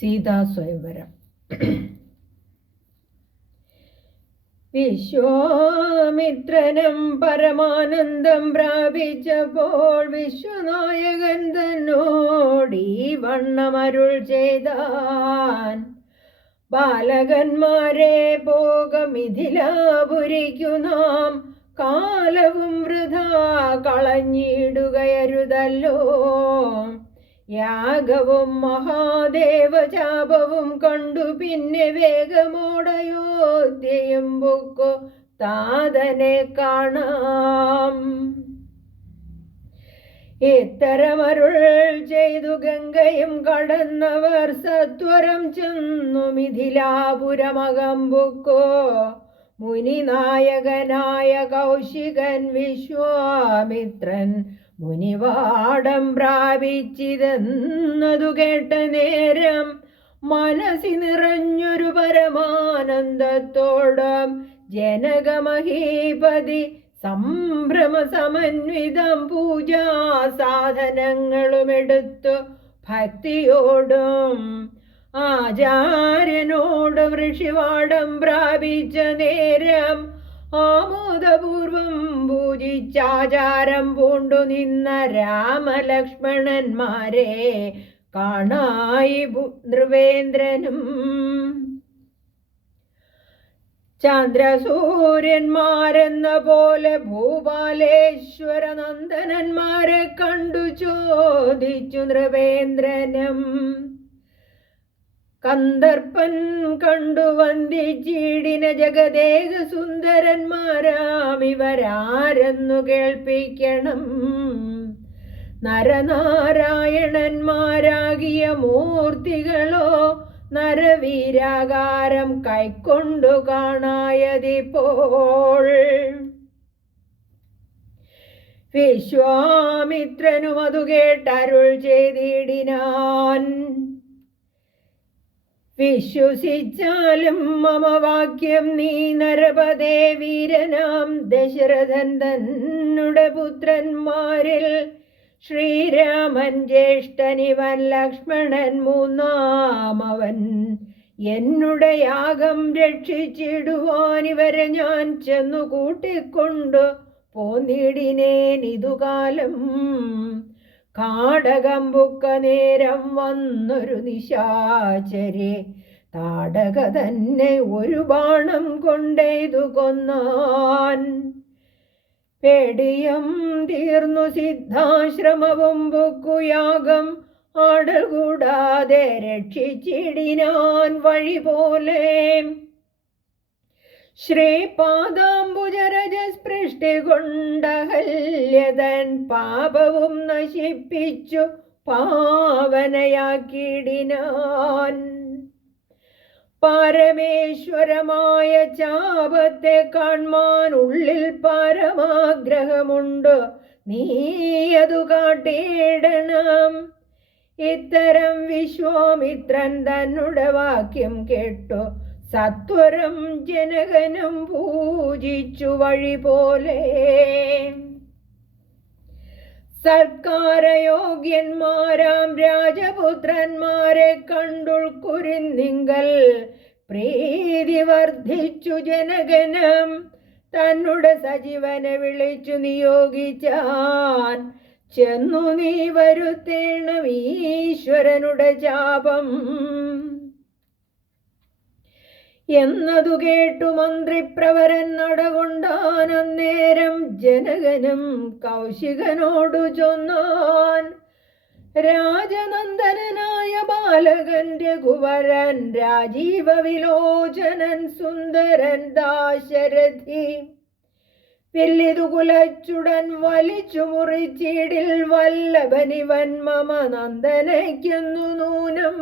സീതാസ്വയംവരം. വിശ്വാമിത്രനും പരമാനന്ദം പ്രാപിച്ചപ്പോൾ വിശ്വനായകൻ തന്നോടീ വണ്ണമരുൾ ചെയ്താൻ. ബാലകന്മാരെ പോക മിഥിലാപുരിക്കു നാം, കാലവും വൃഥാ കളഞ്ഞിടുകയരുതല്ലോ. യാഗവും മഹാദേവചാപവും കണ്ടു പിന്നെ വേഗമോടയോധ്യയും പൊക്കോ താതനെ കാണാം. ഇത്തരമരുൾ ചെയ്തു ഗംഗയും കടന്നവർ സത്വരം ചെന്നു മിഥിലാപുരമകം പൊക്കോ. മുനിനായകനായ കൗശികൻ വിശ്വാമിത്രൻ മുനിവാടം പ്രാപിച്ചിതെന്നതു കേട്ട നേരം മനസ്സി നിറഞ്ഞൊരു പരമാനന്ദത്തോടും ജനകമഹീപതി സംഭ്രമ സമന്വിതം പൂജാ സാധനങ്ങളുമെടുത്തു ഭക്തിയോടും ആചാര്യനോടും ഋഷിവാടം പ്രാപിച്ച നേരം ആമോദപൂർവം പൂജിച്ചാചാരം പൂണ്ടു നിന്ന രാമലക്ഷ്മണന്മാരെ കാണായി നൃപേന്ദ്രനും. ചന്ദ്രസൂര്യന്മാരെന്ന പോലെ ഭൂപാലേശ്വര നന്ദനന്മാരെ കണ്ടു ചോദിച്ചു നൃപേന്ദ്രനും. കന്ദർപ്പൻ കണ്ടു വന്ദിച്ചിടിന ജഗദേക സുന്ദരന്മാരാം ഇവരാരെന്നു കേൾപ്പിക്കണം. നരനാരായണന്മാരാകിയ മൂർത്തികളോ നരവീരാകാരം കൈക്കൊണ്ടു കാണായതിപ്പോൾ. വിശ്വാമിത്രനും അതു കേട്ടരുൾ ചെയ്തിടിനാൻ. വിശ്വസിച്ചാലും മമ വാക്യം നീ നരപദേ, വീരനാം ദശരഥൻ തന്നുടെ പുത്രന്മാരിൽ ശ്രീരാമൻ ജ്യേഷ്ഠനിവൻ, ലക്ഷ്മണൻ മൂന്നാമവൻ. എന്നുടെ യാഗം രക്ഷിച്ചിടുവാൻ ഇവരെ ഞാൻ ചെന്നു കൂട്ടിക്കൊണ്ടു പോന്നിടിനേൻ ഇതുകാലം. കാടകം പുക്ക നേരം വന്നൊരു നിശാചരെ താടക തന്നെ ഒരു ബാണം കൊണ്ടെയ്തു കൊന്നാൻ. പേടിയം തീർന്നു സിദ്ധാശ്രമവും പുക്കുയാഗം ആടൽ കൂടാതെ രക്ഷിച്ചിടിനാൻ വഴി പോലെ. ശ്രീപാദാംബുജരജസ്പൃഷ്ടി കൊണ്ടഹല്യതൻ പാപവും നശിപ്പിച്ചു പാവനയാക്കിയിടിനാൻ. പരമേശ്വരമായ ചാപത്തെ കാൺമാൻ ഉള്ളിൽ പരമാഗ്രഹമുണ്ട്, നീ അതു കാട്ടിയിടണം. ഇത്തരം വിശ്വാമിത്രൻ തന്നുടെ വാക്യം കേട്ടു സത്വരം ജനകനും പൂജിച്ചു വഴി പോലെ. സൽക്കാരയോഗ്യന്മാരാം രാജപുത്രന്മാരെ കണ്ടുൾക്കുരിന്നിങ്കൽ പ്രീതി വർദ്ധിച്ചു ജനകനും തന്നുടെ സജീവനെ വിളിച്ചു നിയോഗിച്ചാൻ. ചെന്നു നീ വരുത്തേണം ഈശ്വരനുടെ ചാപം എന്നതു കേട്ടു മന്ത്രിപ്രവരൻ നടകൊണ്ടാൻ. അന്നേരം ജനകനും കൗശികനോടു ചൊന്നാൻ. രാജനന്ദനായ ബാലകൻ രഘുവരൻ, രാജീവ വിലോചനൻ സുന്ദരൻ ദാശരഥി, പില്ലിതു കുലച്ചുടൻ വലിച്ചു മുറിച്ചിടിൽ വല്ലഭനിവൻ മമ നന്ദനയ്ക്കുന്നു നൂനം.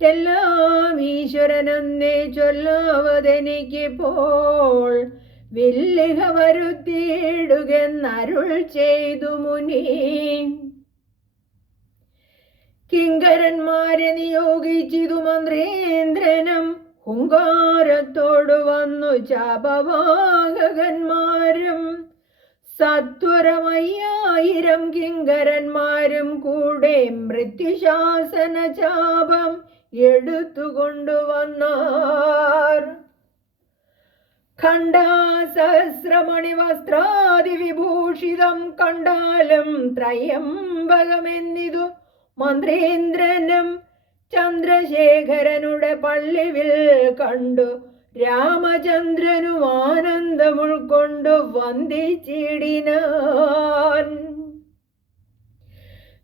എല്ലാം ഈശ്വരനെന്നേ ചൊല്ലാവതെനിക്കിപ്പോൾ, വില്ലിഹ വരുത്തിയിടുകെന്നരുൾ ചെയ്തു മുനി. കിങ്കരന്മാരെ നിയോഗിച്ചിതു മന്ത്രേന്ദ്രനും ഹുങ്കാരത്തോടു വന്നു ചാപവാഹകന്മാരും സത്വരമയ്യായിരം കിങ്കരന്മാരും കൂടെ മൃത്യുശാസന ചാപം എടുത്തുകൊണ്ടുവന്നാർ. ഖണ്ഡാസഹസ്രമണി വസ്ത്രാദി വിഭൂഷിതം കണ്ടാലും ത്രയംബകമെന്നിതു മന്ത്രേന്ദ്രനും ചന്ദ്രശേഖരനുടെ പള്ളിവിൽ കണ്ടു രാമചന്ദ്രനും ആനന്ദം ഉൾക്കൊണ്ടു വന്ദിച്ചിടിനാൻ.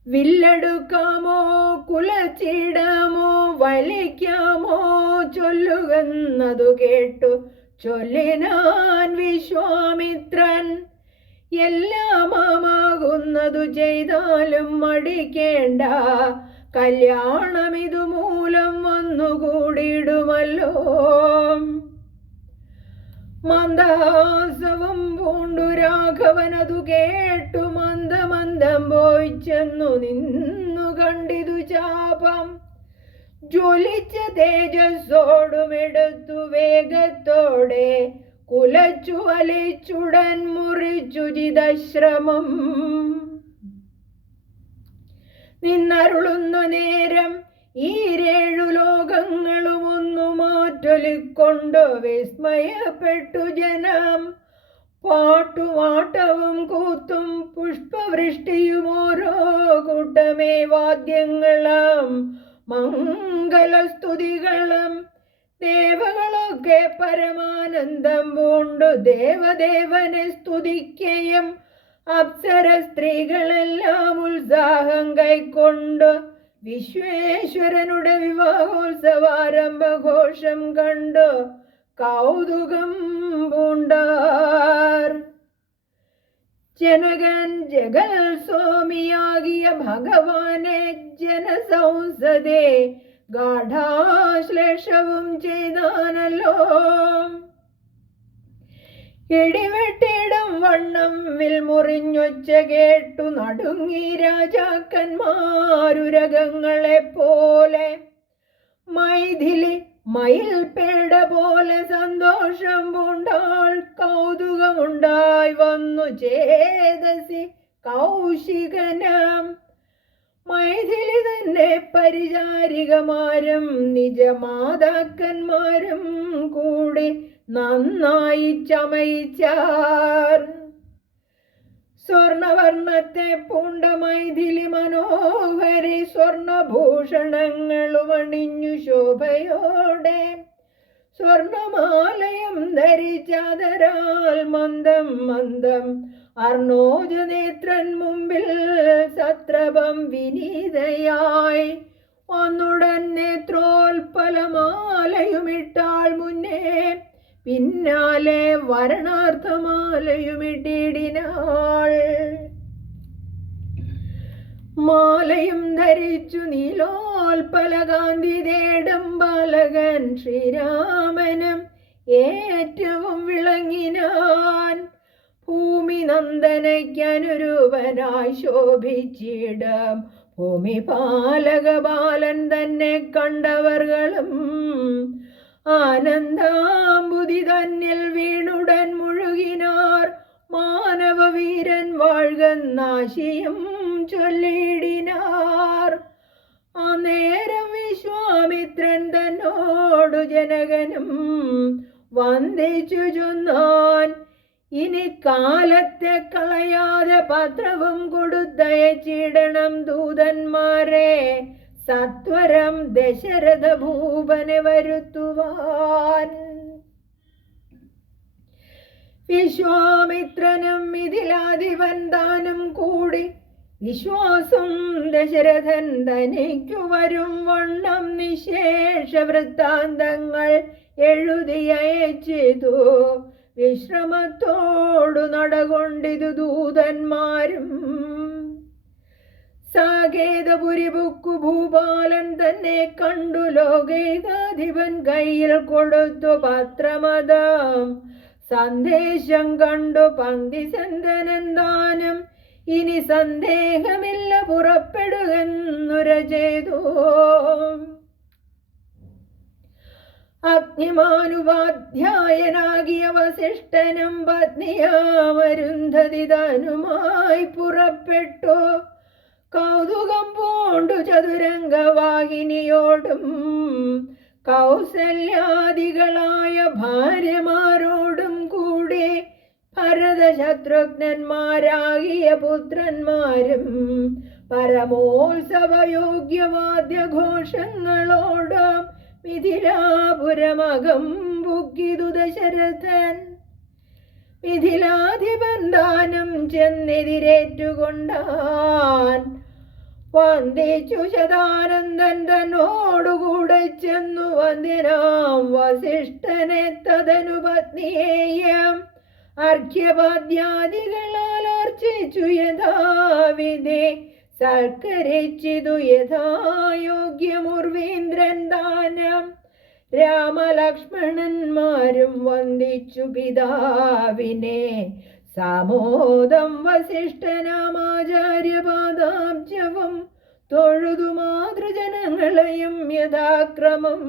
വില്ലെടുക്കാമോ കുലച്ചിടാമോ വലിക്കാമോ ചൊല്ലുകന്നതു കേട്ടു ചൊല്ലിനാൻ വിശ്വാമിത്രൻ. എല്ലാമാകുന്നതു ചെയ്താലും മടിക്കേണ്ട, കല്യാണമിതു മൂലം വന്നുകൂടിയിടുമല്ലോ. മന്ദഹാസവും പൂണ്ടു രാഘവനതു കേട്ടു മന്ദമന്ദം പോയി ചെന്നു നിന്നു കണ്ടിതു ചാപം. ജ്വലിച്ച തേജസ്സോടുമെടുത്തു വേഗത്തോടെ കുലച്ചു വലിച്ചുടൻ മുറിച്ചു ചിതശ്രമം. നിന്നരുളുന്ന നേരം ഈരേഴു ലോകങ്ങളും ഒന്നു മാറ്റൊലിക്കൊണ്ടു വിസ്മയപ്പെട്ടു ജനം. പാട്ടുമാട്ടവും കൂത്തും പുഷ്പവൃഷ്ടിയും ഓരോ കൂട്ടമേ വാദ്യങ്ങളും മംഗളസ്തുതികളും. ദേവകളൊക്കെ പരമാനന്ദം പൂണ്ടു ദേവദേവനെ സ്തുതിക്കയും അപ്സര സ്ത്രീകളെല്ലാം ഉത്സാഹം കൈക്കൊണ്ടു വിശ്വേശ്വരനുടെ വിവാഹോത്സവാരംഭഘോഷം കണ്ടു കൗതുകം പൂണ്ടാർ. ജനകൻ ജഗൽ സ്വാമിയാകിയ ഭഗവാനെ ജനസംസദേ ഗാഠാശ്ലേഷവും ചെയ്താനല്ലോ. ഇടിവെട്ടിടും വണ്ണം വിൽമുറിഞ്ഞൊച്ച കേട്ടു നടുങ്ങി രാജാക്കന്മാരുരകങ്ങളെ പോലെ. മൈഥിലി മയിൽപേട പോലെ സന്തോഷം പൂണ്ടാൾ. കൗതുകമുണ്ടായി വന്നു ചേതസി കൗശികനം. മൈഥിലി തന്നെ പരിചാരികമാരും നിജമാതാക്കന്മാരും കൂടി നന്നായി ചമയിച്ചാർ. സ്വർണവർണ്ണത്തെ പൂണ്ട മൈഥിലി മനോഹരി സ്വർണഭൂഷണങ്ങളും അണിഞ്ഞു ശോഭയോടെ. സ്വർണമാലയം ധരിച്ചാദരാൽ മന്ദം മന്ദം അർണോജനേത്രൻ മുമ്പിൽ സത്രപം വിനീതയായി വന്നുടൻ നേത്രോൽപലമാലയുമിട്ടാൾ മുന്നേ. പിന്നാലെ വരണാർത്ഥമാലയുമിട്ടിടിനാൾ. മാലയും ധരിച്ചു നീലോൽപലകാന്തി തേടും ബാലകൻ ശ്രീരാമനും ഏറ്റവും വിളങ്ങിനാൻ. ഭൂമി നന്ദനയ്ക്കനുരൂപനായി ശോഭിച്ചിടം ഭൂമി പാലകബാലൻ തന്നെ കണ്ടവർകളും ആനന്ദാംബുതി തന്നിൽ വീണുടൻ മുഴുകിനാർ. മാനവവീരൻ വാഴ്കന്നാശിയും ചൊല്ലിയിടിനാർ. അന്നേരം വിശ്വാമിത്രൻ തന്നോടു ജനകനും വന്ദിച്ചു ചൊന്നാൻ. ഇനി കാലത്തെ കളയാതെ പത്രവും കൊടുത്തയച്ചിടണം ദൂതന്മാരെ സത്വരം ദശരഥ ഭൂപനെ വരുത്തുവാൻ. വിശ്വാമിത്രനും മിഥിലാധിപൻ താനും കൂടി വിശ്വാസം ദശരഥൻ തനിക്കു വരും വണ്ണം നിശേഷ വൃത്താന്തങ്ങൾ എഴുതിയയച്ചിതു. വിശ്രമത്തോടു നടകൊണ്ടിതു ദൂതന്മാരും. സാകേതപുരി ബുക്കു ഭൂപാലൻ തന്നെ കണ്ടു ലോകൈകാധിപൻ കയ്യിൽ കൊടുത്തു പത്രമതം. സന്ദേശം കണ്ടു പങ്ക്തിസന്ധനൻ താനും ഇനി സന്ദേഹമില്ല പുറപ്പെടുകെന്നുര ചെയ്തു. അഗ്നിമാനുപാധ്യായനാകിയ വസിഷ്ഠനും പത്നിയാമരുന്ധതി താനുമായി പുറപ്പെട്ടു. കൗതുകം പൂണ്ടു ചതുരംഗവാഹിനിയോടും കൗസല്യാദികളായ ഭാര്യമാരോടും കൂടി ഭരതശത്രുഘ്നന്മാരാകിയ പുത്രന്മാരും പരമോത്സവയോഗ്യവാദ്യഘോഷങ്ങളോടും മിഥിലാപുരമകം പുക്കിതു ദശരഥൻ. മിഥിലാധിപൻ താനും ചെന്നെതിരേറ്റുകൊണ്ടാൻ വന്ദിച്ചു ശതാനന്ദൻ തന്നോടുകൂടെ ചെന്നു വന്ദനാം വസിഷ്ഠനെ തദനു പത്നിയേയം അർഘ്യപാദ്യാദികളാൽ അർച്ചിച്ചു യഥാവിധി സൽക്കരിച്ചിതു യഥായോഗ്യമുർവീന്ദ്രൻ താനം. രാമലക്ഷ്മണന്മാരും വന്ദിച്ചു പിതാവിനെ സാമോദം വസിഷ്ഠനാമാചാര്യപാദാബ്ജവും തൊഴുതു മാതൃജനങ്ങളെയും യഥാക്രമം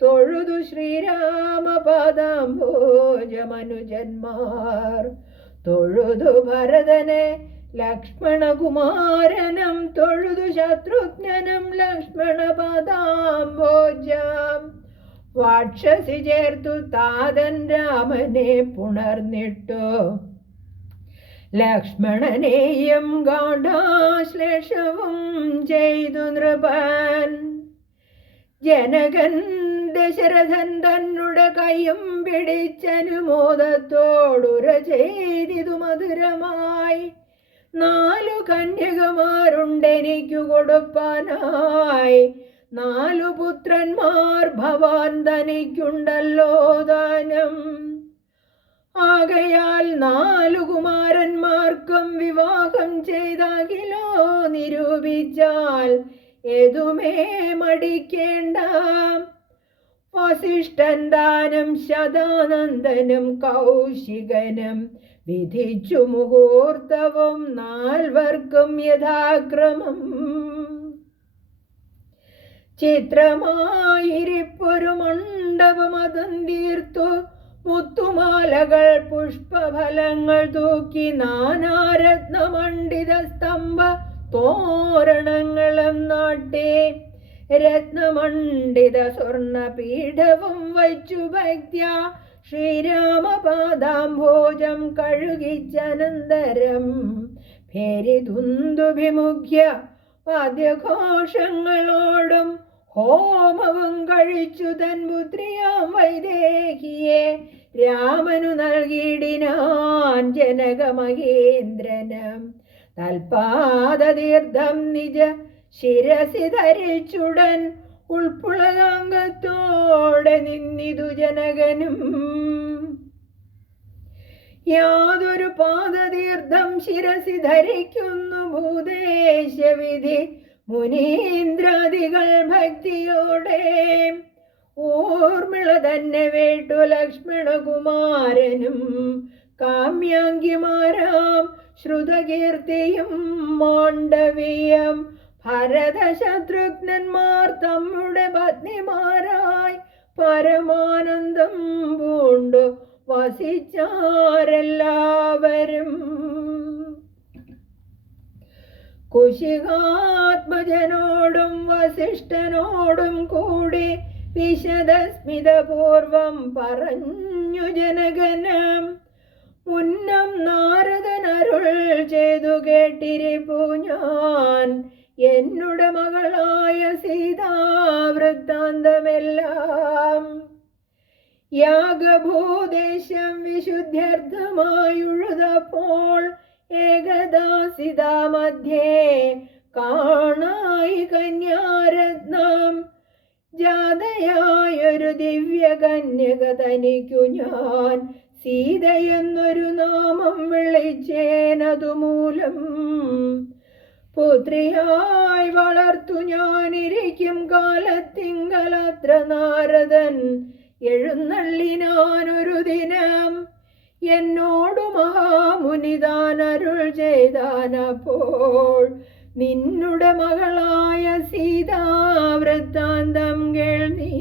തൊഴുതു ശ്രീരാമപാദാംഭോജമനുജന്മാർ തൊഴുതു ഭരതനെ ലക്ഷ്മണകുമാരനം തൊഴുതു ശത്രുഘ്നനും ലക്ഷ്മണപാദാംഭോജം വാക്ഷസി ചേർത്തു താതൻ രാമനെ പുണർന്നിട്ടു ലക്ഷ്മണനെയും ഗാഢാശ്ലേഷവും ചെയ്തു നൃപൻ. ജനകൻ ദശരഥൻ തന്നുടെ കൈയും പിടിച്ചനുമോദത്തോടുര ചെയ്തിതു മധുരമായി. 4 കന്യകമാരുണ്ടെനിക്കു കൊടുപ്പാനായി 4 പുത്രന്മാർ ഭവാൻ തനിക്കുണ്ടല്ലോ ദാനം. ആകയാൽ 4 കുമാരന്മാർക്കും വിവാഹം ചെയ്താകിലോ നിരൂപിച്ചാൽ ഏതുമേ മടിക്കേണ്ട. വസിഷ്ഠൻ താനും ശതാനന്ദനും കൗശികനും വിധിച്ചു മുഹൂർത്തവും 4 യഥാക്രമം. ചിത്രമായിരിപ്പൊരു മണ്ഡപം അതും തീർത്തു മുത്തുമാലകൾ പുഷ്പഫലങ്ങൾ തൂക്കി നാനാരത്നമണ്ഡിത സ്തംഭ തോരണങ്ങളും നാട്ടി രത്നമണ്ഡിത സ്വർണപീഠവും വച്ചു ഭക്ത്യ ശ്രീരാമപാദാംഭോജം കഴുകിച്ചനന്തരം ഭേരിദുന്ദുഭിമുഖ്യ വാദ്യഘോഷങ്ങളോടും ഹോമവും കഴിച്ചു തൻ പുത്രിയാം വൈദേഹിയെ രാമനു നൽകിയിടിനാൻ ജനകമഹേന്ദ്രനും. തൽപാദതീർത്ഥം നിജ ശിരസി ധരിച്ചുടൻ ഉൾപ്പുളകാംഗത്തോടെ നിന്നിതു ജനകനും. യാതൊരു പാദതീർത്ഥം ശിരസി ധരിക്കുന്നു ഭൂദേശവിധി മുനീന്ദ്രാദികൾ ഭക്തിയോടെ. ഊർമിള തന്നെ വേട്ടു ലക്ഷ്മണകുമാരനും കാമ്യാംഗിമാരാം ശ്രുതകീർത്തിയും മാണ്ഡവീയം ഭരതശത്രുഘ്നന്മാർ തമ്മുടെ പത്നിമാരായി പരമാനന്ദം പൂണ്ടു വസിച്ചാരെല്ലാവരും. കുശികാത്മജനോടും വസിഷ്ഠനോടും കൂടി വിശദസ്മിതപൂർവം പറഞ്ഞു ജനകനം. മുന്നം നാരദൻ അരുൾ ചെയ്തു കേട്ടിരിപ്പു ഞാൻ എന്നുടെ മകളായ സീതാവൃത്താന്തമെല്ലാം. യാഗഭൂദേശം വിശുദ്ധ്യർത്ഥമായുഴുതപ്പോൾ ഏകദാസിതാ മധ്യേ കാണായി കന്യാരത്നം. ജാതയായൊരു ദിവ്യകന്യക തനിക്കു ഞാൻ സീതയെന്നൊരു നാമം വിളിച്ചേനതുമൂലം. പുത്രിയായി വളർത്തു ഞാനിരിക്കും കാലത്തിങ്കലത്ര നാരദൻ എഴുന്നള്ളിനാനൊരു ദിനം. എന്നോടു മഹാമുനിതാൻ അരുൾ ചെയ്താനപ്പോൾ നിന്നുടെ മകളായ സീതാവൃത്താന്തം കേൾനീ.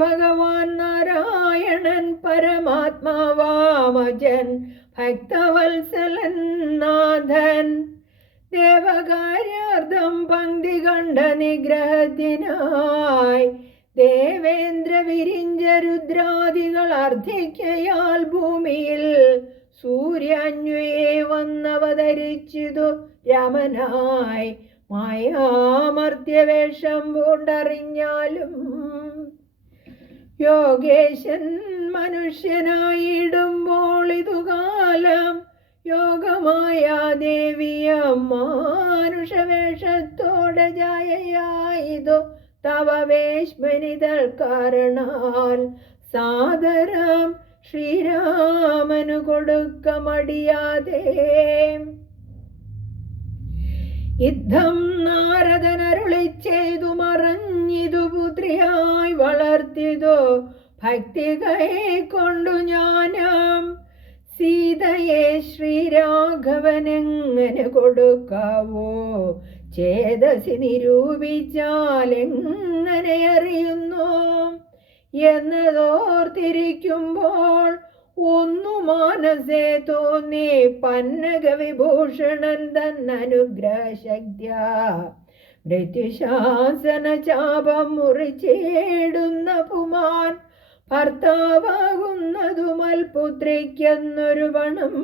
ഭഗവാൻ നാരായണൻ പരമാത്മാവാമജൻ ഭക്തവത്സലൻ നാഥൻ ദേവകാര്യാർത്ഥം പങ്ക്തി കണ്ട നിഗ്രഹത്തിനായി ദേവേന്ദ്ര വിരിഞ്ച രുദ്രാദികൾ അർത്ഥിക്കയാൽ ഭൂമിയിൽ സൂര്യാന്വയെ വന്നവതരിച്ചിതു രാമനായി മായാമർത്യവേഷം പൂണ്ടറിഞ്ഞാലും യോഗേശൻ മനുഷ്യനായിടുമ്പോൾ ഇതുകാലം യോഗമായ ദേവിയം മാനുഷവേഷത്തോടെ ജായയായതു തവ വേശ്മനിതൾ കാരണാൽ സാദരം ശ്രീരാമനു കൊടുക്ക മടിയാതെ യുദ്ധം നാരദനരുളിച്ചെയ്തു മറഞ്ഞിതു പുത്രിയായി വളർത്തിയതോ ഭക്തി കൈക്കൊണ്ടു ഞാനാം സീതയെ ശ്രീരാഘവനെങ്ങനെ കൊടുക്കാവോ ചേതസി നിരൂപിച്ചാൽ എങ്ങനെ അറിയുന്നു എന്നതോർത്തിരിക്കുമ്പോൾ ഒന്നു മനസ്സേ തോന്നി പന്നക വിഭൂഷണൻ തന്നനുഗ്രഹശക്തിയ മൃത്യുശാസന ചാപം മുറിച്ചേടുന്ന പുമാൻ ഭർത്താവാകുന്നതു മൽപുത്രിക്കെന്നൊരു പണം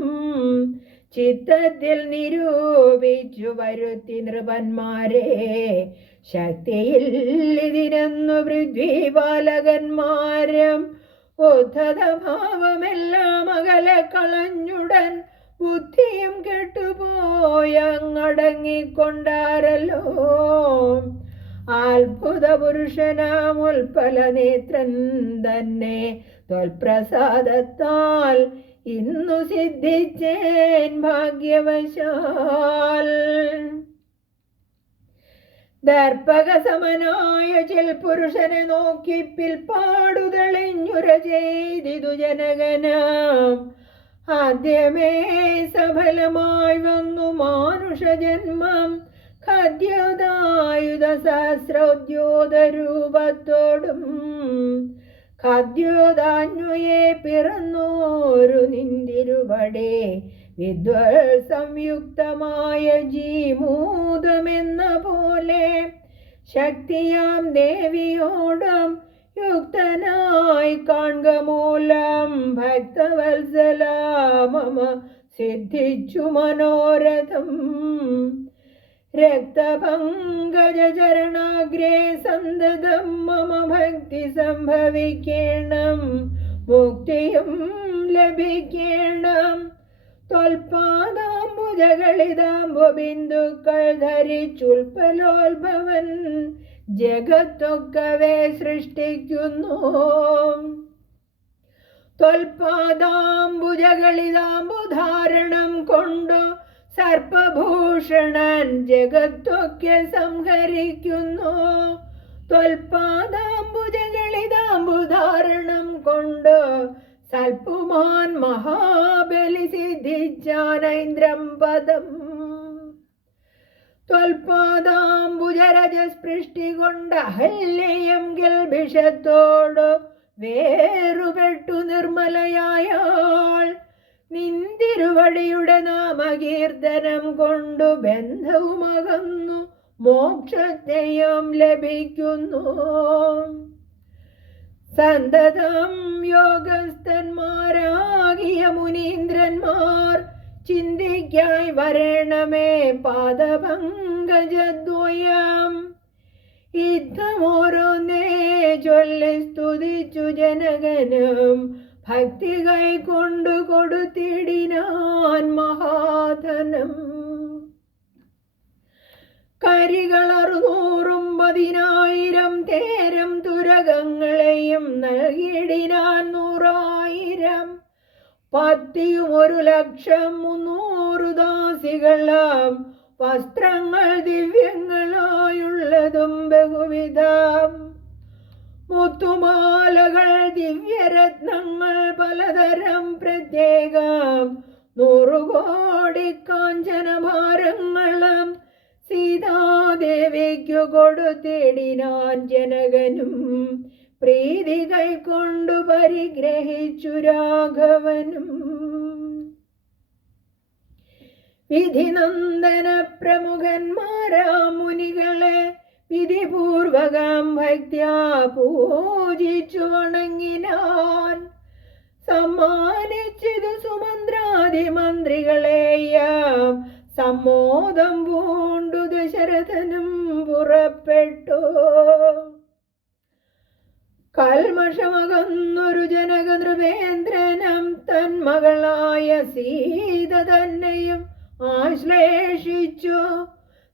ചിത്തത്തിൽ നിരൂപിച്ചു വരുത്തി നൃപന്മാരെ ശക്തിയിൽ ഇതിനെന്നു പൃഥ്വിപാലകന്മാരും ഉദ്ധത ഭാവമെല്ലാം അകലെ കളഞ്ഞുടൻ ബുദ്ധിയും കെട്ടുപോയങ്ങടങ്ങിക്കൊണ്ടാരല്ലോ അത്ഭുത പുരുഷനാം ഉൽപ്പല നേത്രൻ തന്നെ ത്വൽപ്രസാദത്താൽ ഇന്നു സിദ്ധിച്ചേൻ ഭാഗ്യവശാൽ ദർപ്പക സമനായ ചിൽ പുരുഷനെ നോക്കി പിൽപ്പാടുതെളിഞ്ഞുര ചെയ്തിതു ജനകനാം ആദ്യമേ സഫലമായി വന്നു മാനുഷജന്മം ഖദ്യോദായുധ സഹസ്രോദ്യോതരൂപത്തോടും ഖദ്യോദാന്വയെ പിറന്നോരു നിന്തിരുവടെ വിദ്വൽ സംയുക്തമായ ജീമൂതമെന്ന പോലെ ശക്തിയാം ദേവിയോടും യുക്തനായി കാൺക മൂലം ഭക്തവത്സല മമ സിദ്ധിച്ചു മനോരഥം രക്തപങ്കജചരണാഗ്രേ സന്തതം മമ ഭക്തി സംഭവിക്കണം മുക്തിയും ലഭിക്കണം ത്വൽപാദാംബുജകളിതാംബുബിന്ദുക്കൾ ധരിച്ചുൽപ്പലോത്ഭവൻ ജഗത്തൊക്കവേ സൃഷ്ടിക്കുന്നു ത്വൽപാദാംബുജകളിതാംബുധാരണം കൊണ്ടു സർപ്പഭൂഷണൻ ജഗത്തൊക്കെ സംഹരിക്കുന്നു ത്വൽപാദാംബുജകളിതാംബുധാരണം കൊണ്ട് സൽപുമാൻ മഹാബലി സിദ്ധിച്ചാനൈന്ദ്രം പദം ത്വൽപാദാംബുജരജസ്പൃഷ്ടി കൊണ്ട് അഹല്യയം ഗൽഭിഷത്തോട് വേറുപെട്ടു നിർമ്മലയായാൾ നിന്തിരുവടിയുടെ നാമകീർത്തനം കൊണ്ടു ബന്ധവുമകന്നു മോക്ഷത്തെയും ലഭിക്കുന്നു സന്തതം യോഗസ്ഥന്മാരാകിയ മുനീന്ദ്രന്മാർ ചിന്തിക്കായി വരണമേ പാദപങ്കജദ്വയം യുദ്ധമോരോന്നേ ചൊല്ലി സ്തുതിച്ചു ജനകനും ഭക്തി കൈക്കൊണ്ടു കൊടുത്തിടിനാൻ മഹാധനം കരികളറുനൂറും 10,000 തേരം തുരകങ്ങളെയും നൽകിയിടിനാൻ 100,000 പത്തിയും 1,00,300 ദാസികളാം വസ്ത്രങ്ങൾ ദിവ്യങ്ങളായുള്ളതും ബഹുവിധം മുത്തുമാലകൾ ദിവ്യരത്നങ്ങൾ പലതരം പ്രത്യേകം 100 കോടി കാഞ്ചനഭാരങ്ങളും സീതാദേവിക്കു കൊടുത്തിടിനാൻ ജനകനും പ്രീതി കൈക്കൊണ്ടു പരിഗ്രഹിച്ചു രാഘവനും. വിധിനന്ദന പ്രമുഖന്മാരാ മുനികളെ വിധിപൂർവകം ഭക്ത്യാ പൂജിച്ചു വണങ്ങിനാൻ. സമ്മാനിച്ചിതു സുമന്ത്രാദിമന്ത്രികളെയാം സമ്മോദം പൂണ്ടു ദശരഥനും പുറപ്പെട്ടു. കൽമഷമകന്നൊരു ജനക നൃപേന്ദ്രനം തന്മകളായ സീത തന്നെയും ആശ്ലേഷിച്ചു.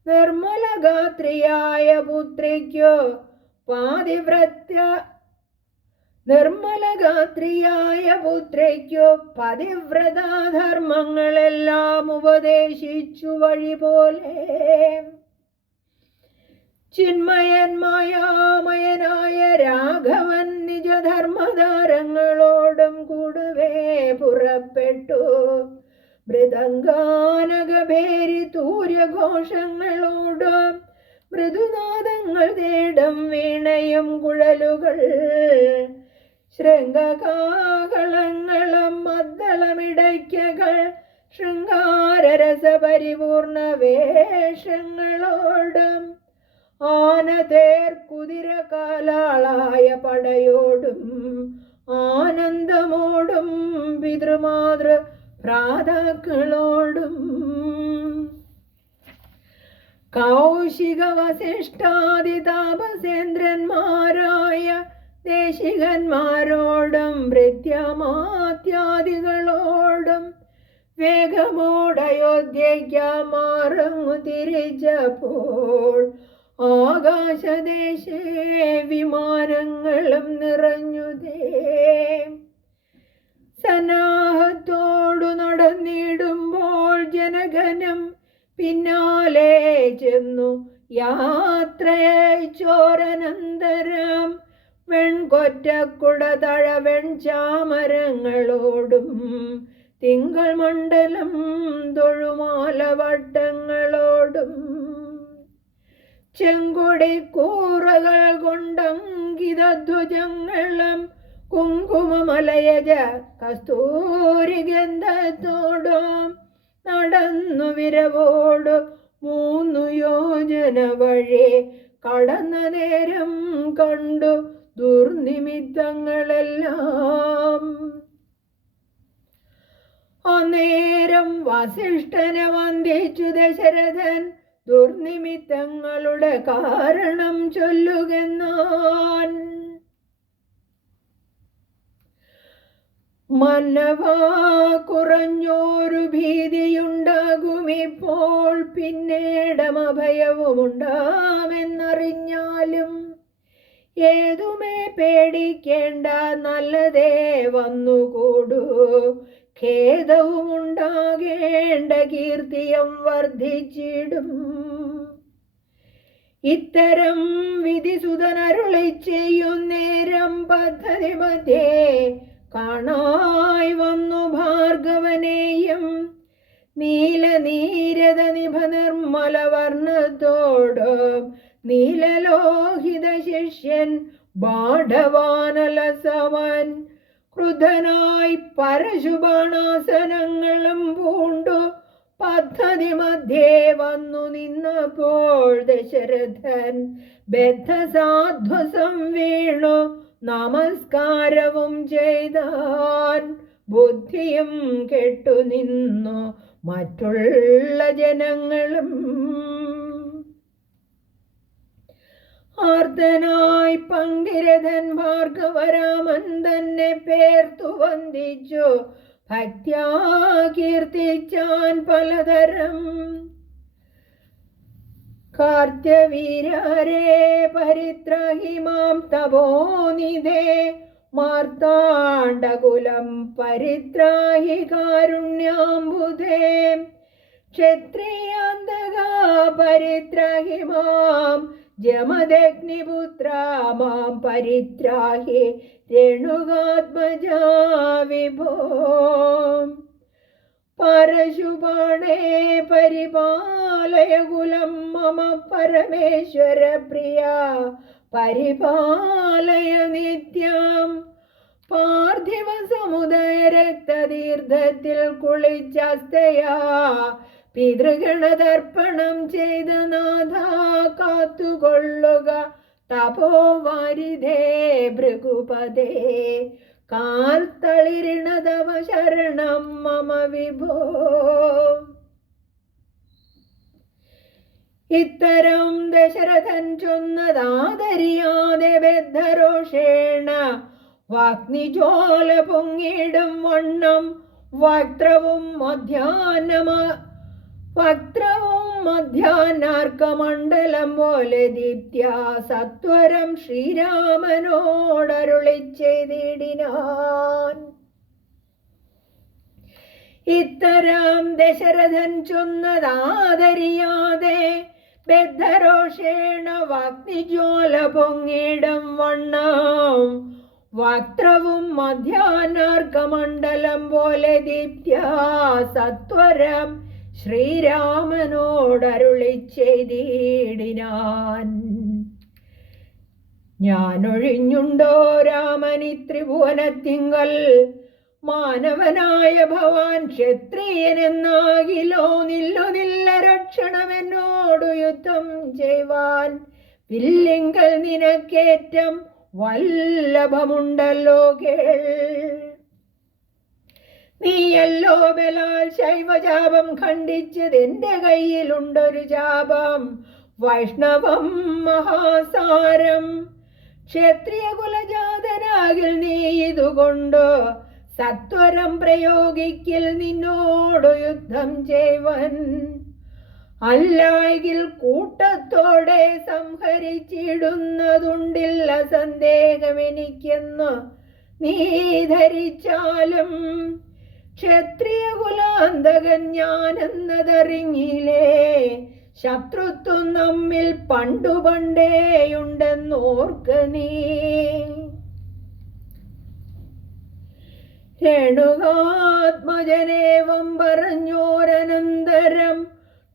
നിർമ്മലഗാത്രിയായ പുത്രിക്കു പതിവ്രതാധർമ്മങ്ങളെല്ലാം ഉപദേശിച്ചു വഴി പോലെ. ചിന്മയന്മായാമയനായ രാഘവൻ നിജധർമ്മധാരങ്ങളോടും കൂടവേ പുറപ്പെട്ടു. മൃദംഗാനകഭേരി തൂര്യഘോഷങ്ങളോട് മൃദുനാദങ്ങൾ തേടും വീണയും കുഴലുകൾ ശൃംഗകാഹളങ്ങളും മദ്ദളമിടയ്ക്കകൾ ശൃംഗാരരസപരിപൂർണ വേഷങ്ങളോടും ആനതേർ കുതിര കാലാളായ പടയോടും ആനന്ദമോടും പിതൃമാതൃ ഭ്രാതാക്കളോടും കൗശിക വസിഷ്ഠാദി താപസേന്ദ്രന്മാരായ ദേശികന്മാരോടും ഭൃത്യമാത്യാദികളോടും വേഗമോടയോധ്യയ്ക്കാമാറങ്ങു തിരിച്ചപ്പോൾ ആകാശദേശേ വിമാനങ്ങളും നിറഞ്ഞുതേ. സന്നാഹത്തോടു നടന്നിടുമ്പോൾ ജനഗനം പിന്നാലെ ചെന്നു യാത്രയച്ചോരനന്തരം വെൺകൊറ്റക്കുട തഴവെൺ ചാമരങ്ങളോടും തിങ്കൾ മണ്ഡലം തൊഴുമാലവട്ടങ്ങളോടും ചെങ്കൊടിക്കൂറകൾ കൊണ്ടങ്കിതധ്വജങ്ങളും കുങ്കുമമലയജ കസ്തൂരി ഗന്ധത്തോടും നടന്നു വിരവോട് 3 യോജന വഴി കടന്ന നേരം കണ്ടു ദുർനിമിത്തങ്ങളെല്ലാം. അന്നേരം വസിഷ്ഠനെ വന്ദിച്ചു ദശരഥൻ ദുർനിമിത്തങ്ങളുടെ കാരണം ചൊല്ലുകെന്നാൻ. മന്നവാ കുറഞ്ഞോരു ഭീതിയുണ്ടാകുമിപ്പോൾ പിന്നീടമഭയവും ഉണ്ടാമെന്നറിഞ്ഞാലും ഏതുമേ പേടിക്കേണ്ട നല്ലതേ വന്നുകൂടൂ. ഖേദവും ഉണ്ടാകേണ്ട കീർത്തിയും വർദ്ധിച്ചിടും. ഇത്തരം വിധിസുതനരുളി ചെയ്യുന്നേരം പദ്ധതി മധ്യേ കാണായി വന്നു ഭാർഗവനെയും നീലനീരത നിഭ നിർമ്മല വർണ്ണത്തോടും നീലലോഹിത ശിഷ്യൻ ബാഢവാനലസവൻ ക്രുധനായി പരശുബാണാസനങ്ങളും പൂണ്ടു പദ്ധതി മധ്യേ വന്നു നിന്നപ്പോൾ ദശരഥൻ ബദ്ധസാധ്വസം വീണു നമസ്കാരവും ചെയ്താൻ. ബുദ്ധിയും കെട്ടുനിന്നു മറ്റുള്ള ജനങ്ങളും. ആർത്തനായി പങ്കിരഥൻ ഭാർഗവരാമൻ തന്നെ പേർത്തു വന്ദിച്ചു ഭക്ത്യാ കീർത്തിച്ചാൻ പലതരം. കാർത്യവീരരേ പരിത്രഹി മാം തപോനിധേ മാർത്താണ്ഡകുലം പരിത്രാഹി കാരുണ്യാംബുധേ ക്ഷത്രിയാന്തകാ പരിത്രാഹി മാം ജമദഗ്നിപുത്ര മാം പരിത്രാഹി രേണുകാത്മജാ വിഭോ പരശുബാണേ പരിപാലയ കുലം മമ പരമേശ്വര പ്രിയ പരിപാലയ നിത്യം. പാർത്ഥിവ സമുദയ രക്തതീർത്ഥത്തിൽ കുളിച്ചസ്തയാ പിതൃഗണതർപ്പണം ചെയ്ത നാഥ കാത്തുകൊള്ളുക തപോവാരിധേ ഭൃഗുപദേ. കാൽത്തളിരിണതവ ശരണം മമ വിഭോ. ഇത്തരം ദശരഥൻ ചൊന്നതാദരിയാതെ ബദ്ധരോഷേണ വാഗ്നിജ്വാല പൊങ്ങിടും വണ്ണം വക്ത്രവും മധ്യാഹ്നാർക്കമണ്ഡലം പോലെ ദീപ്യ സത്വരം ശ്രീരാമനോടരുളി ചെയ്തിടിനാൻ. ഇത്തരം ദശരഥൻ ചൊന്നതാദരിയാതെ ബദ്ധരോഷേണ വാഗ്നിജ്വാല പൊങ്ങിടും വണ്ണം വക്ത്രവും മധ്യാഹ്നാർക്കമണ്ഡലം പോലെ ദീപ്യ സത്വരം ശ്രീരാമനോടരുളി ചെയ്തിടിനാൻ. ഞാനൊഴിഞ്ഞുണ്ടോ രാമനി ത്രിഭുവനത്തിങ്കൽ മാനവനായ ഭവാൻ ക്ഷത്രിയനെന്നാകിലോ നില്ല രക്ഷണമെന്നോടു യുദ്ധം ചെയ്യുവാൻ. വില്ലിങ്കൽ നിനക്കേറ്റം വല്ലഭമുണ്ടല്ലോ കേൾ. നീയല്ലോ ബലാൽ ശൈവജാപം ഖണ്ഡിച്ചത്, എന്റെ കയ്യിലുണ്ടൊരു ജാപം വൈഷ്ണവം മഹാസാരം. ക്ഷത്രിയ കുലജാതനാകിൽ നീ ഇതുകൊണ്ട് സത്വരം പ്രയോഗിക്കിൽ നിന്നോടു യുദ്ധം ചെയ്വൻ. അല്ലായെങ്കിൽ കൂട്ടത്തോടെ സംഹരിച്ചിടുന്നതുണ്ടില്ല സന്ദേഹമെനിക്കെന്ന് നീ ധരിച്ചാലും. ക്ഷത്രിയ കുലാന്തകൻ ഞാനെന്നതറിഞ്ഞില്ലേ, ശത്രുത്വം നമ്മിൽ പണ്ടുപണ്ടേയുണ്ടെന്നോർക്ക നീ. രേണുകാത്മജനേവം പറഞ്ഞോരനന്തരം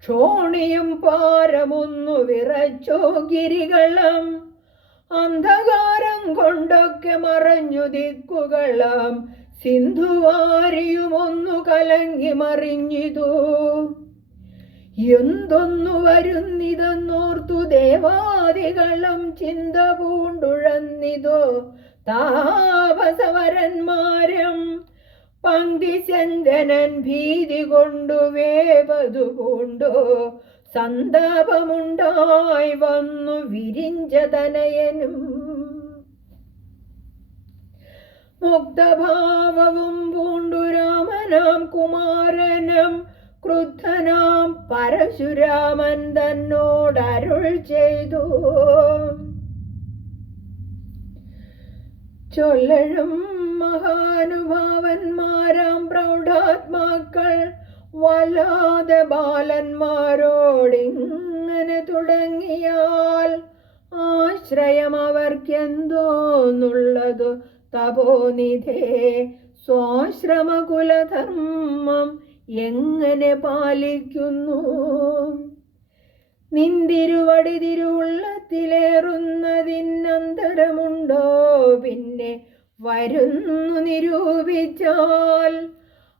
ക്ഷോണിയും പാരമൊന്നു വിറച്ചോ ഗിരികളം. അന്ധകാരം കൊണ്ടൊക്കെ മറഞ്ഞു ദിക്കുകളം സിന്ധുവാരിയുമൊന്നു കലങ്ങി മറിഞ്ഞിതു. എന്തൊന്നു വരുന്നിതെന്നോർത്തു ദേവാദികളും ചിന്ത പൂണ്ടുഴന്നിതോ താപസവരന്മാരും. പങ്ക്തിചന്ദനൻ ഭീതി കൊണ്ടു വേപതു പൂണ്ടോ സന്താപമുണ്ടായി വന്നു വിരിഞ്ചതനയനും. മുഗ്ധഭാവവും പൂണ്ടു രാമനാം കുമാരനും ക്രുദ്ധനാം പരശുരാമൻ തന്നോടരുൾ ചെയ്തു. ചൊല്ലഴും മഹാനുഭാവന്മാരാം പ്രൗഢാത്മാക്കൾ വല്ലാതെ ബാലന്മാരോടിങ്ങനെ തുടങ്ങിയാൽ ആശ്രയം അവർക്കെന്തോന്നുള്ളതു തപോനിധേ. സ്വാശ്രമകുലധർമ്മം എങ്ങനെ പാലിക്കുന്നു? നിന്തിരുവടി തിരുവുള്ളത്തിലേറുന്നതിനന്തരമുണ്ടോ? പിന്നെ വരുന്നു നിരൂപിച്ചാൽ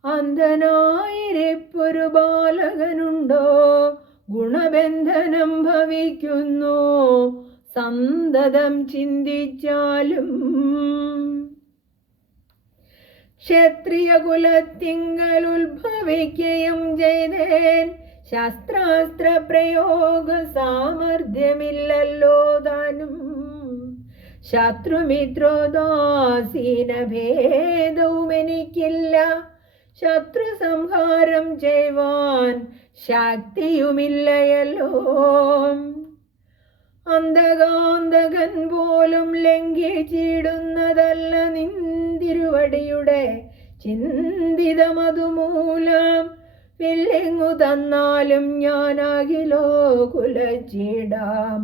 അന്ധനായിരിപ്പൊരു ബാലകനുണ്ടോ? ഗുണബന്ധനം ഭവിക്കുന്നു സന്തതം ചിന്തിച്ചാലും. ക്ഷത്രിയ കുലത്തിങ്കൽ ഉത്ഭവിക്കുകയും ചെയ്തേൻ, ശസ്ത്രാസ്ത്ര പ്രയോഗ സാമർഥ്യമില്ലല്ലോ താനും. ശത്രുമിത്രോദാസീന ഭേദവും എനിക്കില്ല, ശത്രു സംഹാരം ചെയ്യുവാൻ ശക്തിയുമില്ലയല്ലോ. അന്ധകാന്തകൻ പോലും ലംഘിച്ചിടുന്നതല്ല നിന്തിരുവടിയുടെ ചിന്തിതമതുമൂലം. വില്ലെങ്ങു തന്നാലും ഞാനാകിലോ കുലച്ചിടാം,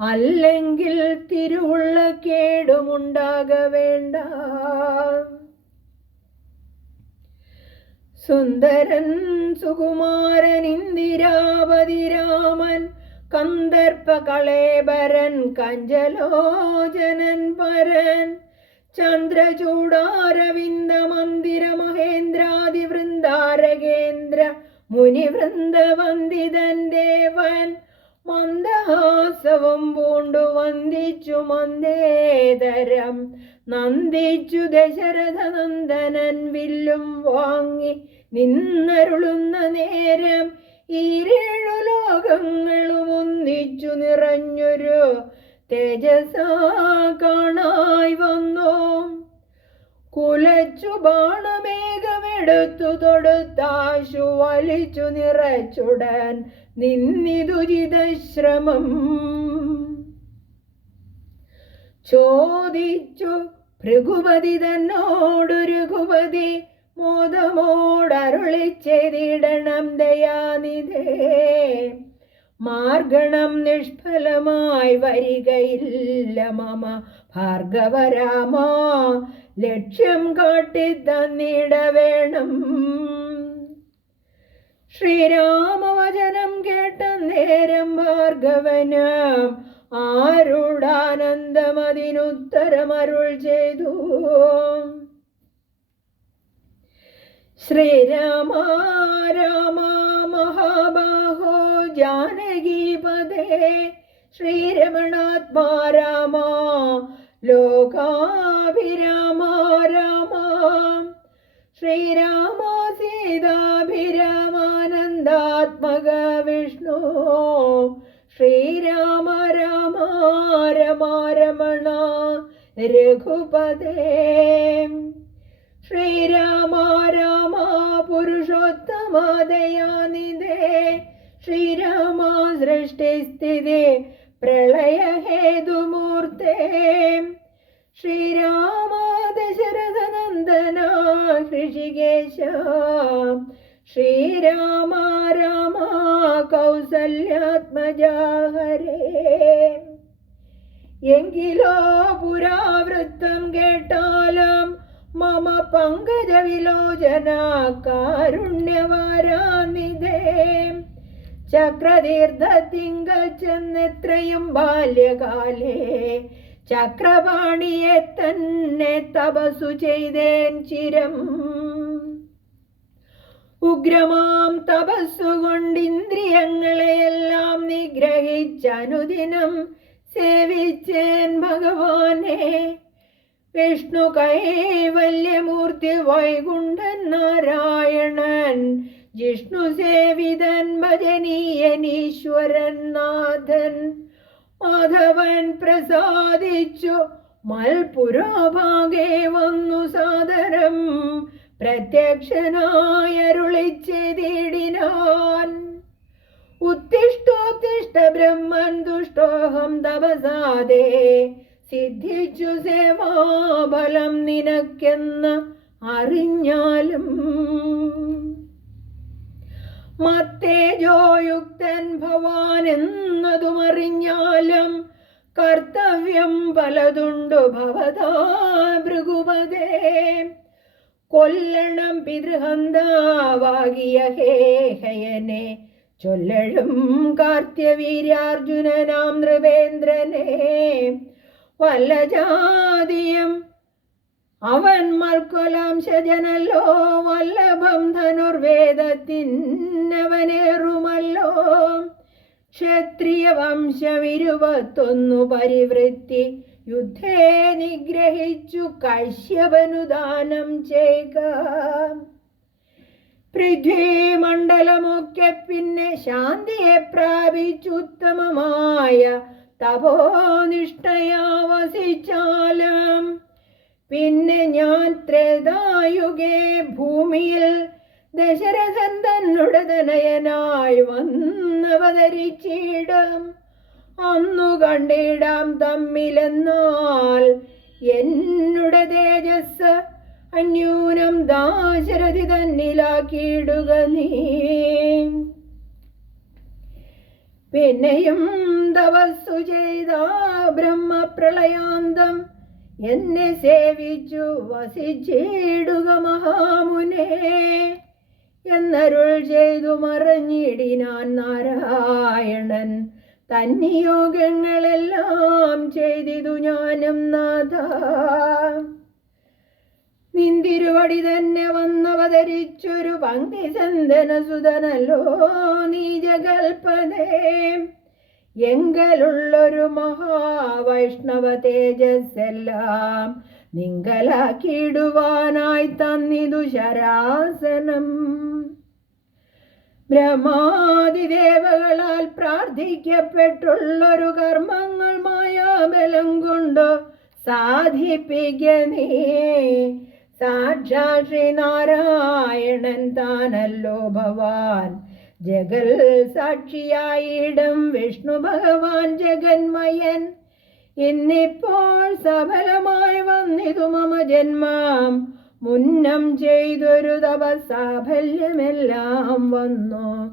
അല്ലെങ്കിൽ തിരുവുള്ള കേടുമുണ്ടാക വേണ്ട. സുന്ദരൻ സുകുമാരൻ ഇന്ദിരാപതി രാമൻ കന്ദർപ്പ കളേബരൻ കഞ്ചലോചനൻ പരൻ ചന്ദ്രചൂടാരവിന്ദ മന്ദിര മഹേന്ദ്രാദി വൃന്ദാരകേന്ദ്ര മുനിവൃന്ദവന്ദിതൻ ദേവൻ മന്ദഹാസവും പൂണ്ടു വന്ദിച്ചു മന്ദേതരം നന്ദിച്ചു ദശരഥ നന്ദനൻ വില്ലും വാങ്ങി നിന്നരുളുന്ന നേരം ഈരേഴു ലോകങ്ങളും ഒന്നിച്ചു നിറഞ്ഞൊരു തേജസാ കാണായി വന്നു. കുലച്ചു ബാണമേഘമെടുത്തു തൊടുത്താശു വലിച്ചു നിറച്ചുടൻ നിന്നിതുചിതശ്രമം ചോദിച്ചു ഭൃഗുപതി തന്നോടു രഘുപതി മോദമോടരുളി ചെയ്തിടണം ദയാനിധേ. മാർഗണം നിഷ്ഫലമായി വരികയില്ല മമ ഭാർഗവരാമ, ലക്ഷ്യം കാട്ടി തന്നിട വേണം. ശ്രീരാമവചനം കേട്ട നേരം ഭാർഗവന് ആരുടാനന്ദമതിനുത്തരമരുൾ ചെയ്തു. ശ്രീരാമ രാമ മഹാബാഹോ ജാനകീപദേ ശ്രീരമണാത്മാ രാമ ലോകാഭിരാമ രാമ. ശ്രീരാമ സീതാഭിരാമാനന്ദാത്മക വിഷ്ണു ശ്രീരാമ രാമ രമ രമണ രഘുപദേ. ശ്രീരാമ രാമ പുരുഷോത്തമ ദയാനിധേ ശ്രീരാമ സൃഷ്ടിസ്ഥിതി പ്രളയ ഹേതുമൂർത്തേ. ശ്രീരാമ ദശരഥ നന്ദന ഋഷികേശ ശ്രീരാമ രാമ കൗസല്യാത്മജ ഹരേ. എങ്കിലോ പുരാവൃത്തം കേട്ടാലും മമ പങ്കജ വിലോചന കാരുണ്യവാരാനിധേ. ചക്രതീർത്ഥത്തിങ്കൽ ചെന്നെത്രയും ബാല്യകാലേ ചക്രപാണിയെ തന്നെ തപസ്സു ചെയ്തേൻ ചിരം. ഉഗ്രമാം തപസ്സുകൊണ്ട് ഇന്ദ്രിയങ്ങളെയെല്ലാം നിഗ്രഹിച്ചനുദിനം സേവിച്ചേൻ ഭഗവാനെ. വിഷ്ണു കൈവല്യമൂർത്തി വൈകുണ്ഠൻ നാരായണൻ ജിഷ്ണു സേവിതൻ ഭജനീയനീശ്വരൻ നാഥൻ. മാധവൻ പ്രസാദിച്ചു മൽപുരോഭാഗേ വന്നു സാദരം പ്രത്യക്ഷനായരുളിച്ചെയ്തിടിനാൻ. ഉത്തിഷ്ഠോത്തിഷ്ഠ ബ്രഹ്മൻ ദുഷ്ടോഹം തപസാദേ സിദ്ധിച്ചു സേവാബലം നിനക്കെന്ന് അറിഞ്ഞാലും. മത്തേജോയുക്തൻ ഭവാൻ എന്നതും അറിഞ്ഞാലും കർത്തവ്യം പലതുണ്ടു ഭവതാ ഭൃഗുപദേ. കൊല്ലണം പിതൃഹന്താവാകിയ ഹേഹയനെ ചൊല്ലഴും കാർത്യവീര്യാർജുനനാം നൃപേന്ദ്രനെ. വല്ല ജാതിയും അവൻ മൽക്കൊലാംശജനല്ലോ, വല്ലഭം ധനുർവേദത്തിനവനേറുമല്ലോ. ക്ഷത്രിയ വംശം 21 പരിവൃത്തി യുദ്ധേ നിഗ്രഹിച്ചു കശ്യപനു ദാനം ചെയ്യുക. പൃഥ്വിമണ്ഡലമൊക്കെ പിന്നെ ശാന്തിയെ പ്രാപിച്ചുത്തമമായ തപോനിഷ്ഠയാ വസിച്ചാലും പിന്നെ ഞാൻ ത്രേതായുഗേ ഭൂമിയിൽ ദശരഥൻ തന്നുടെ തനയനായി വന്നവതരിച്ചിടും. അന്നു കണ്ടിടാം തമ്മിലെന്നാൽ എന്നുടെ തേജസ് അന്യൂനം ദാശരഥി തന്നിലാക്കിയിടുക നീ. പിന്നെയും തപസ്സു ചെയ്ത ബ്രഹ്മപ്രളയാന്തം എന്നെ സേവിച്ചു വസിച്ചിടുക മഹാമുനെ എന്നരുൾ ചെയ്തു മറഞ്ഞിടിനാൻ നാരായണൻ തന്നിയോഗങ്ങളെല്ലാം ചെയ്തിതു ഞാനും നാഥ. നിന്തിരുവടി തന്നെ വന്നവതരിച്ചൊരു പങ്ക്തി ചന്ദനസുതനല്ലോ നീ ജഗൽപദേ. എങ്കലുള്ളൊരു മഹാവൈഷ്ണവ തേജസ്സെല്ലാം നിങ്കലാക്കിയിടുവാനായി തന്നിതു ശരാസനം. ബ്രഹ്മാദിദേവകളാൽ പ്രാർത്ഥിക്കപ്പെട്ടുള്ളൊരു കർമ്മങ്ങൾ മായാബലം കൊണ്ട് സാധിപ്പിക്കനേ. സാക്ഷാൽ ശ്രീനാരായണൻ താനല്ലോ ഭവാൻ. ജഗൽ സാക്ഷിയായിടം വിഷ്ണു ഭഗവാൻ ജഗന്മയൻ. ഇന്നിപ്പോൾ സഫലമായി വന്നിതു മമ ജന്മം. മുന്നം ചെയ്തൊരു തപസാഫല്യമെല്ലാം വന്നു.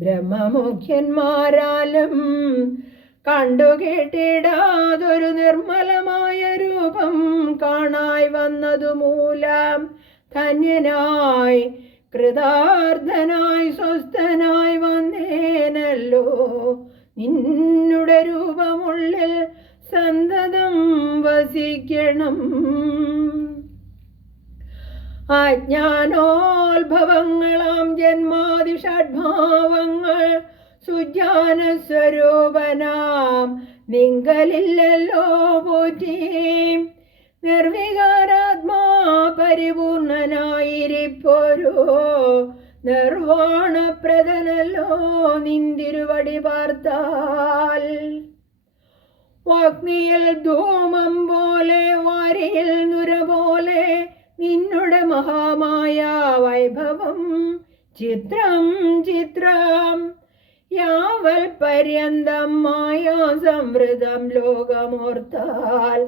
ബ്രഹ്മമുഖ്യന്മാരാലും കണ്ടുകേട്ടിടാതൊരു നിർമ്മലമായ രൂപം കാണായി വന്നതു മൂലം ധന്യനായി കൃതാർത്ഥനായി സ്വസ്ഥനായി വന്നേനല്ലോ. നിന്നുടെ രൂപമുള്ളിൽ സന്തതം വസിക്കണം. അജ്ഞാനോത്ഭവങ്ങളാം ജന്മാതിഷഡ്ഭാവങ്ങൾ സുജ്ഞാനസ്വരൂപനാം നിങ്കലില്ലല്ലോ പോറ്റി. നിർവികാരാത്മാ പരിപൂർണനായിരിപ്പോരോ നിർവാണപ്രദനല്ലോ നിന്തിരുവടി പാർത്താൽ. അഗ്നിയിൽ ധൂമം പോലെ വാരിയിൽ നുര പോലെ നിന്നുടെ മഹാമായ വൈഭവം ചിത്രം ചിത്രം. യാവൽ പര്യന്തം മായാ സംവൃതം ലോകമോർത്താൽ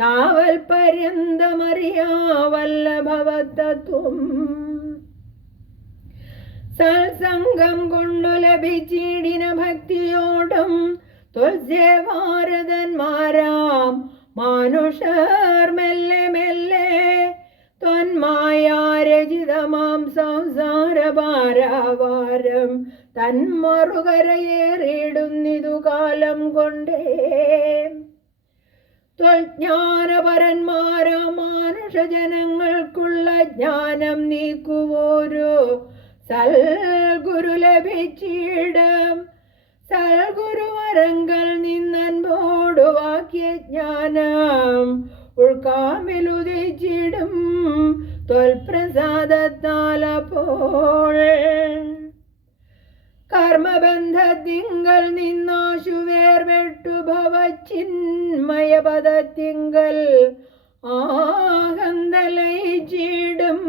താവൽ പര്യന്തമറിയാവല്ലഭവതത്വം. സത്സംഗം കൊണ്ടു ലഭിച്ചിടിന ഭക്തിയോടും ത്വൽസേവാരതന്മാരാം മാനുഷർ മെല്ലെ മെല്ലെ ത്വന്മായാരചിതമാം സംസാരഭാരാവാരം തന്മറുകരയേറിടുന്നിതു കാലം കൊണ്ടേ. ത്വജ്ഞാനപരന്മാരാം മാനുഷജനങ്ങൾക്കുള്ള ജ്ഞാനം നീക്കുവോരു സൽഗുരു ലഭിച്ചിടം. സൽഗുരുവരങ്കൽ നിന്നൻപോടു വാക്യജ്ഞാനം ഉൾക്കാമ്പിലുദിച്ചിടും ത്വൽപ്രസാദത്താലപ്പോൾ. കർമ്മബന്ധത്തിങ്കൽ നിന്നാശു വേർപെട്ടു ഭവചിന്മയപദത്തിങ്കൽ ആഹന്തലയിച്ചിടും.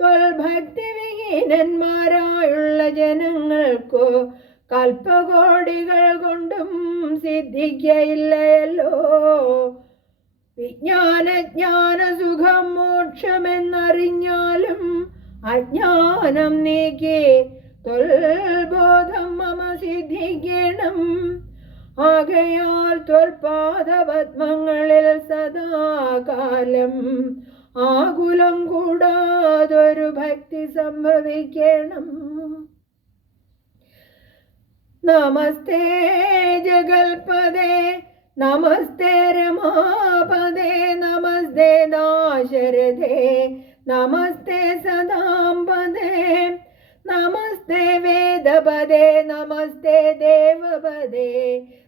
ത്വൽഭക്തിവിഹീനന്മാരായുള്ള ജനങ്ങൾക്കു കൽപ്പകോടികൾ കൊണ്ടും സിദ്ധിക്കയില്ലയല്ലോ. വിജ്ഞാനജ്ഞാന സുഖം മോക്ഷമെന്നറിഞ്ഞാലും അജ്ഞാനം നീക്കി ത്വൽബോധം മമ സിദ്ധിക്കണം. ആകയാൽ ത്വൽപാദപത്മങ്ങളിൽ സദാകാലം ആകുലം കൂടാതൊരു ഭക്തി സംഭവിക്കണം. നമസ്തേ ജഗൽപദേ നമസ്തേ രമാപദേ നമസ്തേ ദാശരഥേ നമസ്തേ സദാംബദേ നമസ്തേ വേദപദേ നമസ്തേ ദേവപദേ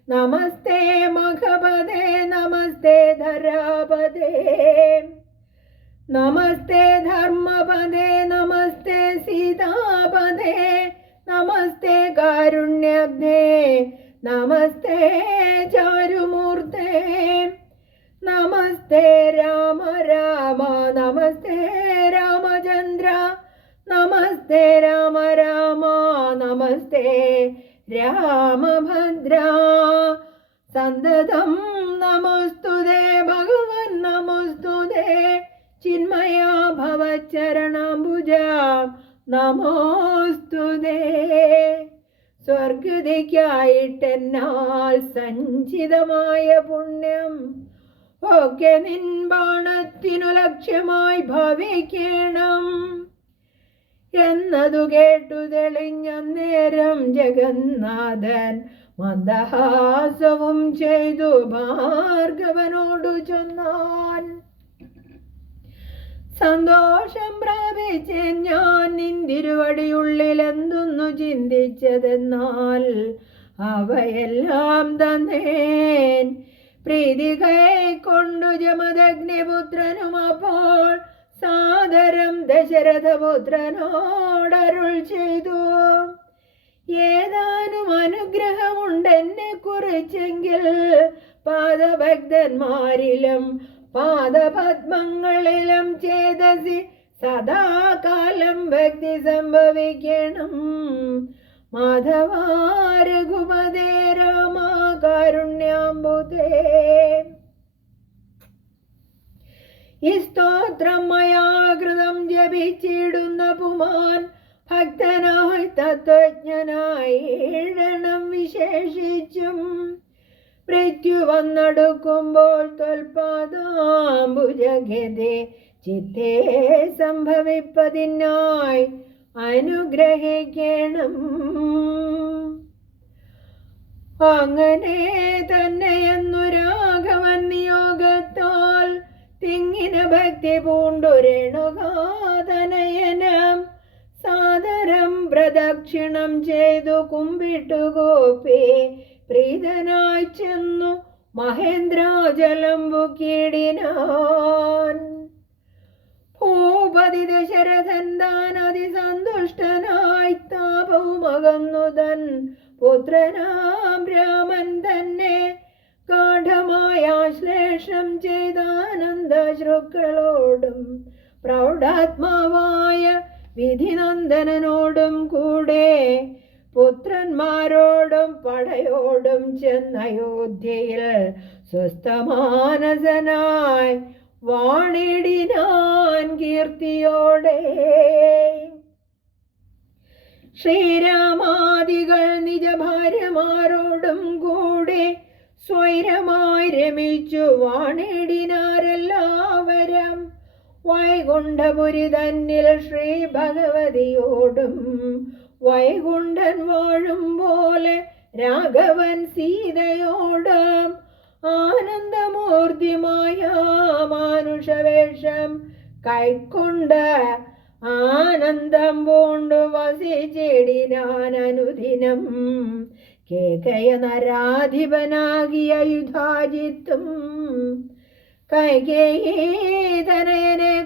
നമസ്തേ മഖപദേ നമസ്തേ ധരാപദേ നമസ്തേ ധർമ്മപദേ നമസ്തേ സീതാപദേ നമസ്തേ കാരുണ്യബ്ദേ നമസ്തേ ചാരുമൂർത്തേ നമസ്തേ രാമ രാമ നമസ്തേ രാമചന്ദ്ര നമസ്തേ രാമ രാമ നമസ്തേ രാമഭദ്ര. സന്തതം നമസ്തുതേ ഭഗവൻ നമസ്തുതേ ചിന്മയാ ഭവച്ചരണാംബുജ നമോസ്തുതേ. സ്വർഗതിക്കായിട്ടെന്നാൽ സഞ്ചിതമായ പുണ്യം ഒക്കെ നിൻ ബാണത്തിനു ലക്ഷ്യമായി ഭവിക്കണം എന്നതു കേട്ടു തെളിഞ്ഞ നേരം ജഗന്നാഥൻ മന്ദഹാസവും ചെയ്തു ഭാർഗവനോടു ചൊന്നാൻ. സന്തോഷം പ്രാപിച്ച് ഞാൻ നിന്തിരുവടിയുള്ളിലെന്തൊന്നു ചിന്തിച്ചതെന്നാൽ അവയെല്ലാം തന്നേൻ. പ്രീതി കൈക്കൊണ്ടു ജമദഗ്നിപുത്രനും അപ്പോൾ സാദരം ദശരഥപുത്രനോടരുൾ ചെയ്തു. ഏതാനും അനുഗ്രഹമുണ്ടെന്നെ കുറിച്ചെങ്കിൽ പാദഭക്തന്മാരിലും പാദപത്മങ്ങളിലും ചേതസി സദാകാലം ഭക്തി സംഭവിക്കണം. മാധവ രഘുപതേ രാമ കാരുണ്യാംബുധേ. ഈ സ്തോത്രം മയാകൃതം ജപിച്ചിടുന്ന പുമാൻ ഭക്തനായി തത്വജ്ഞനായി എഴണം. വിശേഷിച്ചും മൃത്യു വന്നെടുക്കുമ്പോൾ ത്വൽപാദാംബുജഗതേ ചിത്തേ സംഭവിപ്പതിനായി അനുഗ്രഹിക്കണം. അങ്ങനെ തന്നെയെന്നു രാഘവൻ നിയോഗത്താൽ തിങ്ങിന ഭക്തി പൂണ്ടു രേണുകാതനയനം സാദരം പ്രദക്ഷിണം ചെയ്തു കുമ്പിട്ടു ഗോപി പ്രീതനായി ചെന്നു മഹേന്ദ്രാചലം ബുക്കിടിനാൻ. ഭൂപതി ദശരഥൻ താൻ അതിസന്തുഷ്ടനായി താപവുമകന്നു തൻ പുത്രനാം രാമൻ തന്നെ ഗാഠമായ ആശ്ലേഷം ചെയ്താനന്ദശ്രുക്കളോടും പ്രൗഢാത്മാവായ വിധിനന്ദനോടും കൂടെ പുത്രന്മാരോടും പടയോടും ചെന്നയോധ്യയിൽ സ്വസ്ഥമാനസനായി വാണിടിനാൻ കീർത്തിയോടെ. ശ്രീരാമാദികൾ നിജഭാര്യമാരോടും കൂടി സ്വൈരമായി രമിച്ചു വാണിടിനാരെല്ലാവരും. വൈകുണ്ഠപുരി തന്നിൽ ശ്രീ ഭഗവതിയോടും വൈകുണ്ഠൻ വാഴും പോലെ രാഘവൻ സീതയോടും ആനന്ദമൂർത്തിമായ മാനുഷവേഷം കൈക്കൊണ്ട് ആനന്ദം പൂണ്ടു വസിച്ചിടിനാൻ അനുദിനം. കേകയ നരാധിപനാകിയ യുധാജിത്തും കൈകേയീതനയനെ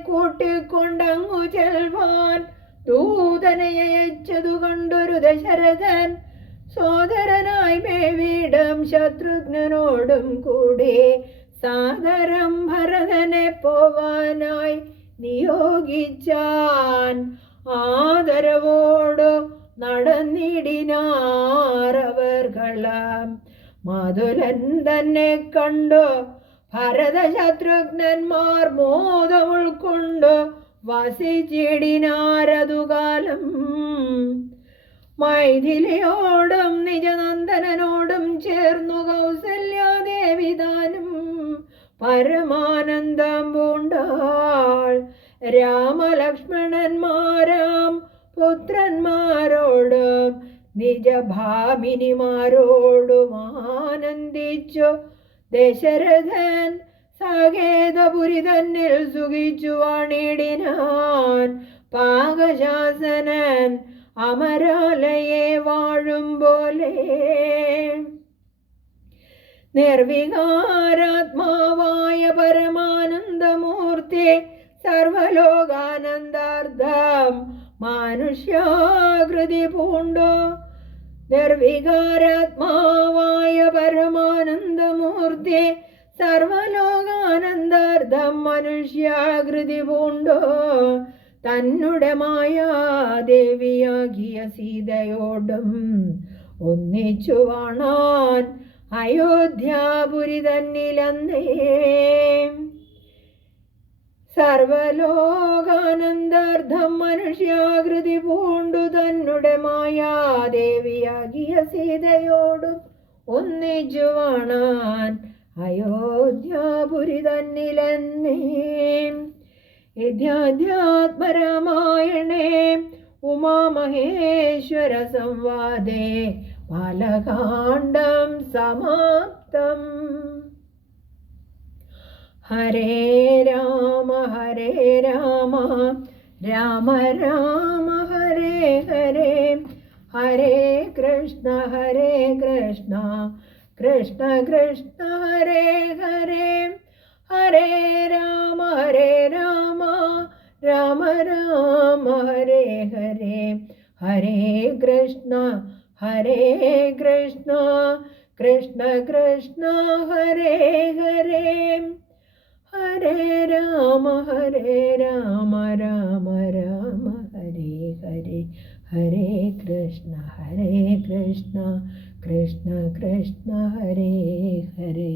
കൂട്ടിക്കൊണ്ടങ്ങു ചെൽവാൻ ദൂതനയച്ചതു കണ്ടൊരു ദശരഥൻ സോദരനായി മേവിടം ശത്രുഘ്നനോടും കൂടി സാദരം ഭരതനെ പോവാനായി നിയോഗിച്ചാൻ. ആദരവോടു നടന്നിടിനാറവർകളാം. മധുരൻ തന്നെ കണ്ടു ഭരത ശത്രുഘ്നന്മാർ മോദം ഉൾക്കൊണ്ടു വസിച്ചിടിനാരതുകാലം. മൈഥിലിയോടും നിജനന്ദനോടും ചേർന്നു കൗസല്യാദേവിതാനും പരമാനന്ദം പൂണ്ടാൾ. രാമലക്ഷ്മണന്മാരാം പുത്രന്മാരോടും നിജഭാമിനിമാരോടും ആനന്ദിച്ചു ദശരഥൻ സാകേതപുരി തന്നിൽ സുഖിച്ചു വാണിടിനാൻ. പാകശാസനൻ അമരാലയെ വാഴും പോലെ നിർവികാരാത്മാവായ പരമാനന്ദമൂർത്തി സർവലോകാനന്ദാർത്ഥം മാനുഷ്യാകൃതി പൂണ്ടു. നിർവികാരാത്മാവായ പരമാനന്ദമൂർത്തി സർവലോകാനന്ദാർത്ഥം മനുഷ്യാകൃതി പൂണ്ടു. തന്നുടെ മായാദേവിയാകിയ സീതയോടും ഒന്നിച്ചു വാണാൻ അയോധ്യാപുരി തന്നിലന്നേ. സർവലോകാനന്ദാർത്ഥം മനുഷ്യാകൃതി പൂണ്ടു തന്നുടെ മായാദേവിയാകിയ സീതയോടും ഒന്നിച്ചു വാണാൻ അയോധ്യാപുരി തന്നിലന്നേ. യഥാധ്യാത്മരാമായണേ ഉമാമഹേശ്വര സംവാദേ ബാലകാണ്ഡം സമാപ്തം. ഹരേ രാമ രാമ രാമ ഹരേ ഹരേ, ഹരേ കൃഷ്ണ കൃഷ്ണ കൃഷ്ണ ഹരേ ഹരേ, ഹരേ രാമ രാമ രാമ ഹരേ ഹരേ, ഹരേ കൃഷ്ണ കൃഷ്ണ കൃഷ്ണ ഹരേ ഹരേ, ഹരേ രാമ രാമ രാമ ഹരേ ഹരേ, ഹരേ കൃഷ്ണ കൃഷ്ണ കൃഷ്ണ ഹരേ ഹരേ.